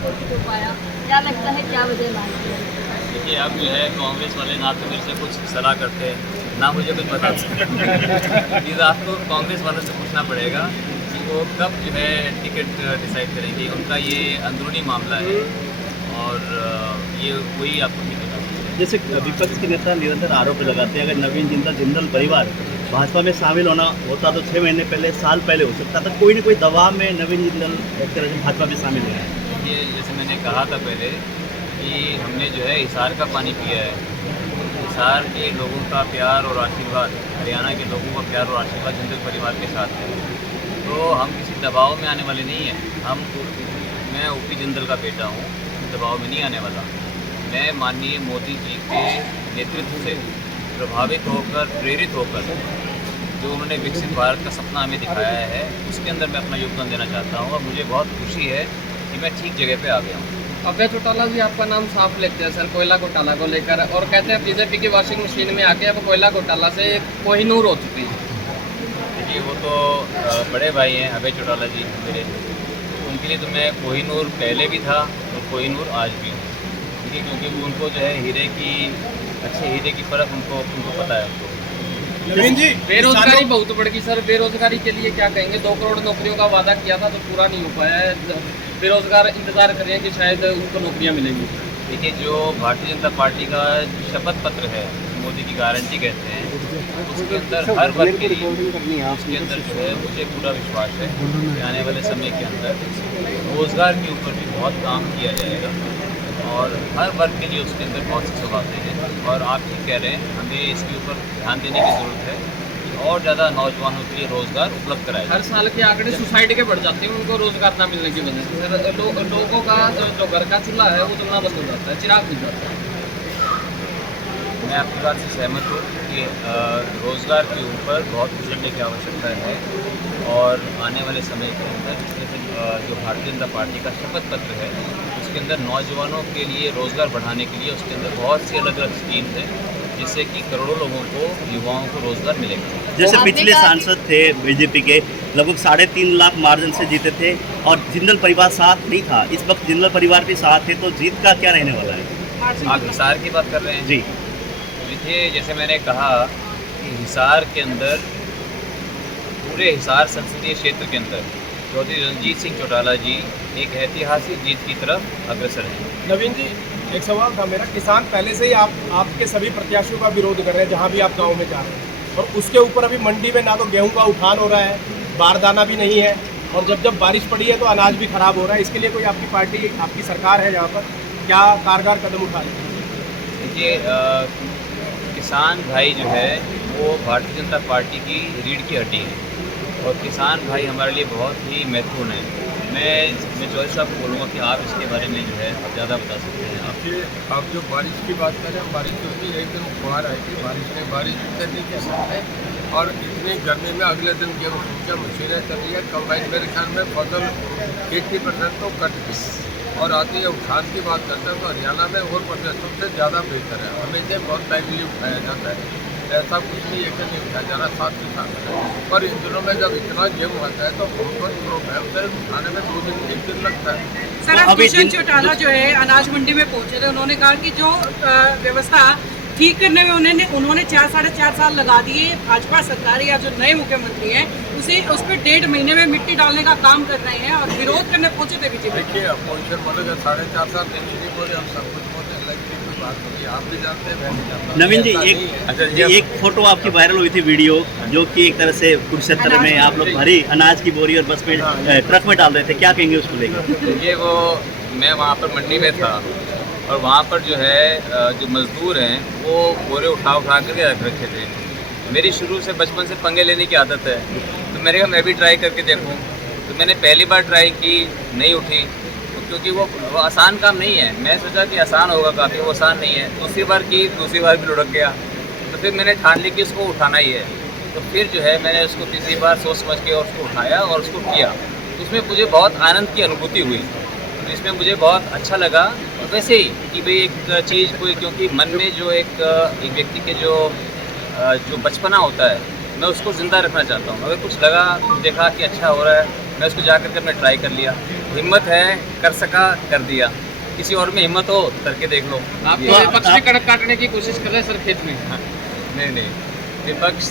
घोषित हो पाया, क्या लगता है क्या वजह मानती है? देखिए, अब जो है कांग्रेस वाले ना तो मेरे से कुछ सलाह करते हैं, ना मुझे कुछ बताते हैं। ये आपको कांग्रेस वालों से पूछना पड़ेगा कि वो कब जो है टिकट डिसाइड करेंगे। उनका ये अंदरूनी मामला है और ये कोई आपको नहीं बता सकते। जैसे विपक्ष के नेता निरंतर आरोप लगाते हैं, अगर नवीन जिंदल परिवार भाजपा में शामिल होना होता तो 6 महीने पहले, साल पहले हो सकता था। कोई ना कोई दबाव में नवीन जिंदल एक तरह से भाजपा में शामिल हुआ है। ये जैसे मैंने कहा था पहले कि हमने जो है हिसार का पानी पिया है। हिसार के लोगों का प्यार और आशीर्वाद, हरियाणा के लोगों का प्यार और आशीर्वाद जिंदल परिवार के साथ है। तो हम किसी दबाव में आने वाले नहीं हैं। मैं ओपी जिंदल का बेटा हूँ, दबाव में नहीं आने वाला। मैं माननीय मोदी जी के नेतृत्व से प्रभावित होकर, प्रेरित होकर जो उन्होंने विकसित भारत का सपना हमें दिखाया है, उसके अंदर मैं अपना योगदान देना चाहता हूँ और मुझे बहुत खुशी है कि मैं ठीक जगह पे आ गया हूँ। अभय चौटाला जी आपका नाम साफ लेते हैं सर कोयला घोटाला को लेकर, और कहते हैं बीजेपी की वॉशिंग मशीन में आके अब कोयला घोटाला से कोहिनूर हो चुकी है। देखिए, वो तो बड़े भाई हैं अभय चौटाला जी मेरे, उनके लिए तो मैं कोहिनूर पहले भी था और कोहिनूर आज भी हूँ। देखिए, क्योंकि उनको जो है अच्छे हीरे की परख उनको पता है उनको। नवीन जी, बेरोजगारी बहुत बढ़ गई सर, बेरोजगारी के लिए क्या कहेंगे? 2 करोड़ नौकरियों का वादा किया था तो पूरा नहीं हो पाया है, बेरोजगार इंतजार कर रहे हैं कि शायद उनको नौकरियां मिलेंगी। देखिए, जो भारतीय जनता पार्टी का शपथ पत्र है, मोदी की गारंटी कहते हैं, उसके अंदर हर वर्ग के लिए, उसके अंदर जो है मुझे पूरा विश्वास है कि आने वाले समय के अंदर रोज़गार के ऊपर भी बहुत काम किया जाएगा और हर वर्ग के लिए उसके अंदर बहुत सी सौगातें हैं। और आप ठीक कह रहे हैं, हमें इसके ऊपर ध्यान देने की ज़रूरत है कि और ज़्यादा नौजवानों के लिए रोज़गार उपलब्ध कराया जाए। हर साल के आंकड़े सुसाइड के बढ़ जाते हैं उनको रोजगार ना मिलने की वजह से। लोगों का जो घर का चूल्हा है वो चलना बंद हो जाता है, चिराग बुझ जाता है। मैं आपकी बात से सहमत हूँ कि रोज़गार के ऊपर बहुत कुछ करने की आवश्यकता है और आने वाले समय के अंदर जो भारतीय जनता पार्टी का शपथ पत्र है, उसके अंदर नौजवानों के लिए रोज़गार बढ़ाने के लिए उसके अंदर बहुत सी अलग अलग स्कीम्स हैं, जिससे कि करोड़ों लोगों को, युवाओं को रोज़गार मिलेगा। जैसे पिछले सांसद थे बीजेपी के, लगभग 3.5 लाख मार्जिन से जीते थे और जिंदल परिवार साथ नहीं था। इस वक्त जिंदल परिवार भी साथ है, तो जीत का क्या रहने वाला है? आप हिसार की बात कर रहे हैं जी। देखिए, जैसे मैंने कहा कि हिसार के अंदर, पूरे हिसार संसदीय क्षेत्र के अंदर चौधरी रणजीत सिंह चौटाला जी एक ऐतिहासिक जीत की तरफ अग्रसर हैं। नवीन जी, एक सवाल था मेरा। किसान पहले से ही आपके सभी प्रत्याशियों का विरोध कर रहे हैं जहाँ भी आप गांव में जा रहे हैं, और उसके ऊपर अभी मंडी में ना तो गेहूं का उठान हो रहा है, बारदाना भी नहीं है, और जब बारिश पड़ी है तो अनाज भी खराब हो रहा है। इसके लिए कोई आपकी पार्टी, आपकी सरकार है यहाँ पर, क्या कारगर कदम उठा रही है? देखिए, किसान भाई जो है वो भारतीय जनता पार्टी की रीढ़ की हड्डी है और किसान भाई हमारे लिए बहुत ही महत्वपूर्ण है। मैं चौधरी साहब को बोलूँगा कि आप इसके बारे में जो है आप ज़्यादा बता सकते हैं। आप जो बारिश की बात करें, बारिश तो भी एक दिन फुहार आई थी, बारिश करने के साथ है और इतनी गर्मी में अगले दिन गेहूँ सूखा मशीनें चल रही है। कंबाइन मेरे ख्याल में फसल 80% तो कट गई और आती है। उठान की बात करते हैं तो हरियाणा में और प्रदेशों से ज़्यादा बेहतर है। हमेशा बहुत टाइमली उठाया जाता है, ऐसा कुछ नहीं है कि नहीं उठाया जा रहा, साथ के साथ है। पर इन दिनों में जब इतना गेहूँ आता है तो बहुत प्रॉब्लम है, उठाने में 2 दिन 1 दिन लगता है। सर, आज दुष्यंत चौटाला जो है अनाज मंडी में पहुंचे थे, उन्होंने कहा कि जो व्यवस्था ठीक करने में उन्होंने 4-4.5 साल लगा दिए। भाजपा सरकार या जो नए मुख्यमंत्री हैं उस पर 1.5 महीने में मिट्टी डालने का काम कर रहे हैं और विरोध करने पहुंचे थे बीजेपी। देखिए, अपोजिशन बोलेगा 4.5 साल नहीं बोले, हम सब कुछ बोलते हैं, लेकिन कोई बात नहीं, आप भी जानते हैं, मैं भी जानता हूं। नवीन जी, एक फोटो आपकी वायरल हुई थी, वीडियो, जो कि एक तरह से कुरुक्षेत्र में आप लोग भरी अनाज की बोरी और बस में ट्रक में डाल रहे थे, क्या कहेंगे उसको लेकर? देखिए, वो मैं वहाँ पर मंडी में था और वहाँ पर जो है जो मज़दूर हैं वो बोरे उठा करके रख रखे थे। मेरी शुरू से बचपन से पंगे लेने की आदत है, तो मैंने कहा मैं भी ट्राई करके देखूँ। तो मैंने पहली बार ट्राई की, नहीं उठी, क्योंकि वो आसान काम नहीं है। मैं सोचा कि आसान होगा काफ़ी, वो आसान नहीं है। दूसरी बार की, दूसरी बार भी लुढ़क गया, तो फिर मैंने ठान ली कि उसको उठाना ही है। तो फिर जो है मैंने उसको तीसरी बार सोच समझ के और उसको उठाया और उसको किया। उसमें मुझे बहुत आनंद की अनुभूति हुई, इसमें मुझे बहुत अच्छा लगा। वैसे ही कि भाई एक चीज़ कोई, क्योंकि मन में जो एक व्यक्ति के जो बचपना होता है, मैं उसको ज़िंदा रखना चाहता हूँ। अगर कुछ लगा, देखा कि अच्छा हो रहा है, मैं उसको जा कर मैं ट्राई कर लिया। हिम्मत है, कर सका कर दिया, किसी और में हिम्मत हो करके देख लो। आप ये- तो विपक्ष की कड़क काटने की कोशिश कर रहे हैं सर खेत में। नहीं विपक्ष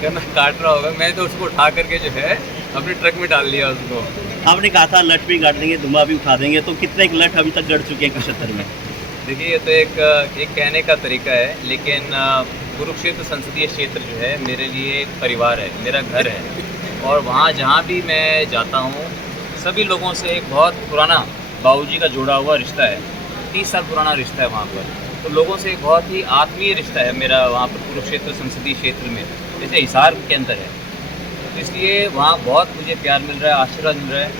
करना काट रहा होगा, मैं तो उसको उठा करके जो है अपने ट्रक में डाल लिया उसको। आपने कहा था लठ भी गाड़ देंगे, दुम्बा भी उठा देंगे, तो कितने लठ अभी तक गड़ चुके हैं कुरुक्षेत्र में? देखिए ये तो एक कहने का तरीका है, लेकिन कुरुक्षेत्र संसदीय क्षेत्र जो है मेरे लिए एक परिवार है, मेरा घर है। और वहाँ जहाँ भी मैं जाता हूँ सभी लोगों से एक बहुत पुराना बाबूजी का जोड़ा हुआ रिश्ता है, 30 साल पुराना रिश्ता है वहाँ पर। तो लोगों से एक बहुत ही आत्मीय रिश्ता है मेरा वहाँ पर कुरुक्षेत्र संसदीय क्षेत्र में, जैसे हिसार के अंदर है। तो इसलिए वहाँ बहुत मुझे प्यार मिल रहा है, आशीर्वाद मिल रहा है।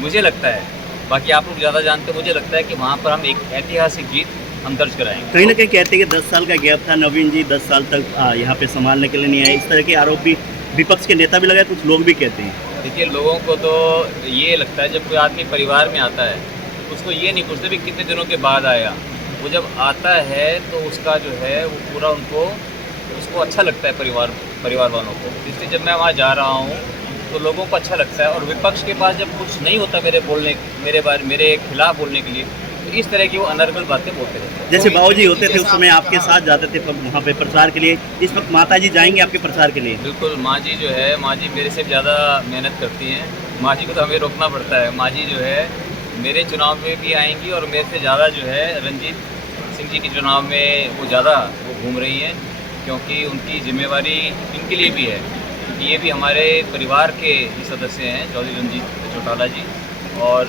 मुझे लगता है, बाकी आप लोग ज़्यादा जानते हैं, मुझे लगता है कि वहाँ पर हम एक ऐतिहासिक जीत हम दर्ज कराएंगे। कहीं ना कहीं कहते हैं कि 10 साल का गैप था, नवीन जी 10 साल तक यहाँ पे संभालने के लिए नहीं आए, इस तरह के आरोप भी विपक्ष के नेता भी लगाए, कुछ लोग भी कहते हैं। देखिए लोगों को तो ये लगता है जब कोई आदमी परिवार में आता है उसको ये नहीं पूछते भी कितने दिनों के बाद आया। वो जब आता है तो उसका जो है वो पूरा उसको अच्छा लगता है परिवार वालों को। इसलिए जब मैं वहाँ जा रहा हूँ तो लोगों को अच्छा लगता है। और विपक्ष के पास जब कुछ नहीं होता मेरे खिलाफ बोलने के लिए, तो इस तरह की वो अनर्गल बातें बोलते रहते हैं। जैसे बाबूजी होते थे उस समय आपके साथ जाते थे वहाँ पे प्रचार के लिए, इस वक्त माता जी जाएंगे आपके प्रचार के लिए? बिल्कुल, माँ जी जो है, माँ जी मेरे से ज़्यादा मेहनत करती हैं। माँ जी को तो हमें रोकना पड़ता है। माँ जी जो है मेरे चुनाव में भी आएंगी और मेरे से ज़्यादा जो है रणजीत सिंह जी के चुनाव में वो ज़्यादा घूम रही हैं, क्योंकि उनकी जिम्मेवारी इनके लिए भी है, क्योंकि ये भी हमारे परिवार के ही सदस्य हैं, चौधरी रणजीत चौटाला जी। और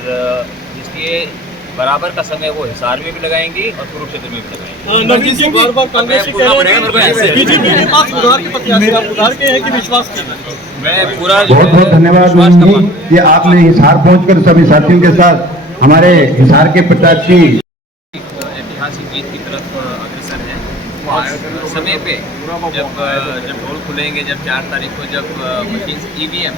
इसलिए बराबर का समय वो हिसार में भी लगाएंगी और कुरुक्षेत्र में भी लगाएंगी। नवीन सिंह बार-बार कांग्रेस से कह रहे हैं बीजेपी के पास उधार के प्रत्याशी हैं, उधार के हैं कि विश्वास के हैं? मैं पूरा जो बहुत है बहुत धन्यवाद विश्वास का मोदी जी कि आपने हिसार पहुंचकर सभी साथियों के साथ हमारे हिसार के प्रत्याशी ऐतिहासिक जीत की तरफ अग्रसर है। और समय पे जब ढोल खुलेंगे, जब 4 तारीख को जब मशीन EVM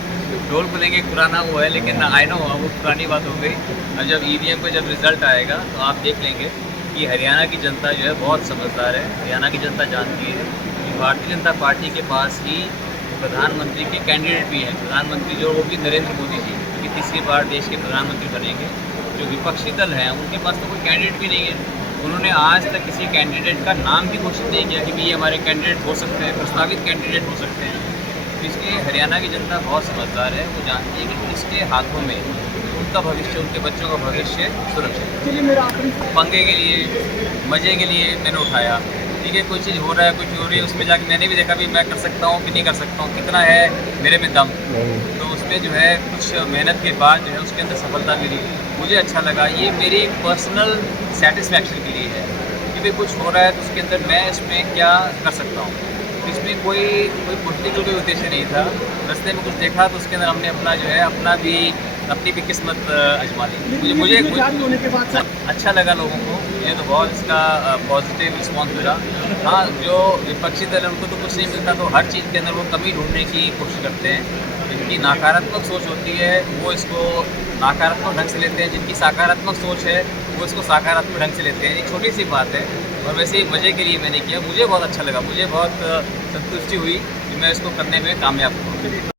ढोल खुलेंगे, पुराना वो है लेकिन आई नो वो पुरानी बात हो गई। और जब EVM का जब रिजल्ट आएगा तो आप देख लेंगे कि हरियाणा की जनता जो है बहुत समझदार है। हरियाणा की जनता जानती है कि भारतीय जनता पार्टी के पास ही प्रधानमंत्री के कैंडिडेट भी हैं। प्रधानमंत्री जो वो भी नरेंद्र मोदी जी, क्योंकि तीसरी बार देश के प्रधानमंत्री बनेंगे। जो विपक्षी दल हैं उनके पास तो कोई कैंडिडेट भी नहीं है। उन्होंने आज तक किसी कैंडिडेट का नाम भी घोषित नहीं किया कि भाई ये हमारे कैंडिडेट हो सकते हैं, प्रस्तावित कैंडिडेट हो सकते हैं। इसलिए हरियाणा की जनता बहुत समझदार है। वो जानती है कि इसके हाथों में उनका भविष्य, उनके बच्चों का भविष्य सुरक्षित है। पंगे के लिए, मज़े के लिए मैंने उठाया, ठीक है, कोई चीज़ हो रहा है, कुछ हो रही है, उसमें जाके मैंने भी देखा भी मैं कर सकता हूँ कि नहीं कर सकता हूँ, कितना है मेरे में दम। तो उसमें जो है कुछ मेहनत के बाद जो है उसके अंदर सफलता मिली, मुझे अच्छा लगा। ये मेरी पर्सनल सेटिस्फैक्शन के लिए है कि भाई कुछ हो रहा है तो उसके अंदर मैं इसमें क्या कर सकता हूँ। इसमें कोई पॉलिटिकल कोई उद्देश्य नहीं था। रास्ते में कुछ देखा तो उसके अंदर हमने अपना जो है अपनी भी किस्मत आजमा ली। मुझे अच्छा लगा लोगों को, मुझे तो बहुत इसका पॉजिटिव रिस्पॉन्स मिला। हाँ, जो विपक्षी दल है उनको तो कुछ नहीं मिलता, तो हर चीज़ के अंदर वो कमी ढूंढने की कोशिश करते हैं। जिनकी नकारात्मक सोच होती है वो इसको नकारात्मक ढंग से लेते हैं, जिनकी सकारात्मक सोच है वो इसको सकारात्मक ढंग से लेते हैं। एक छोटी सी बात है और वैसे ही मज़े के लिए मैंने किया। मुझे बहुत अच्छा लगा, मुझे बहुत संतुष्टि हुई कि मैं इसको करने में कामयाब हुआ।